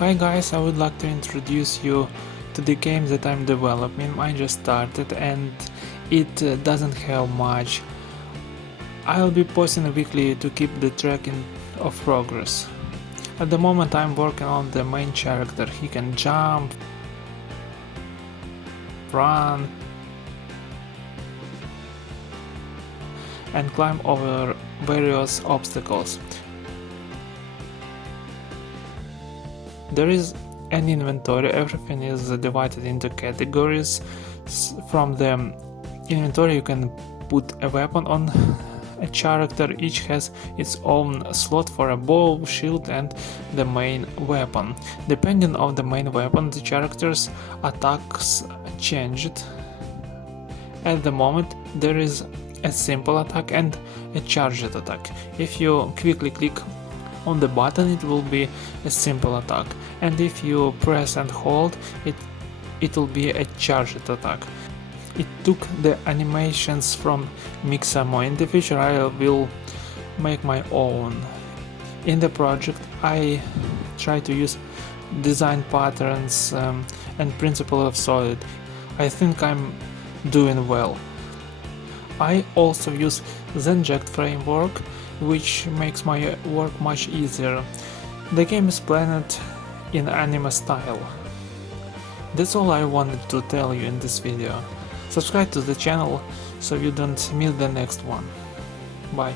Hi guys, I would like to introduce you to the game that I'm developing. I just started and it doesn't have much. I'll be posting weekly to keep the tracking of progress. At the moment I'm working on the main character. He can jump, run and climb over various obstacles. There is an inventory, everything is divided into categories. From the inventory you can put a weapon on a character, each has its own slot for a bow, shield and the main weapon. Depending on the main weapon, the character's attacks changed. At the moment there is a simple attack and a charged attack. If you quickly click on the button it will be a simple attack, and if you press and hold it will be a charged attack. It took the animations from Mixamo. In the future I will make my own. In the project I try to use design patterns and principle of solid. I think I'm doing well. I also use Zenject framework, which makes my work much easier. The game is planned in anime style. That's all I wanted to tell you in this video. Subscribe to the channel so you don't miss the next one. Bye.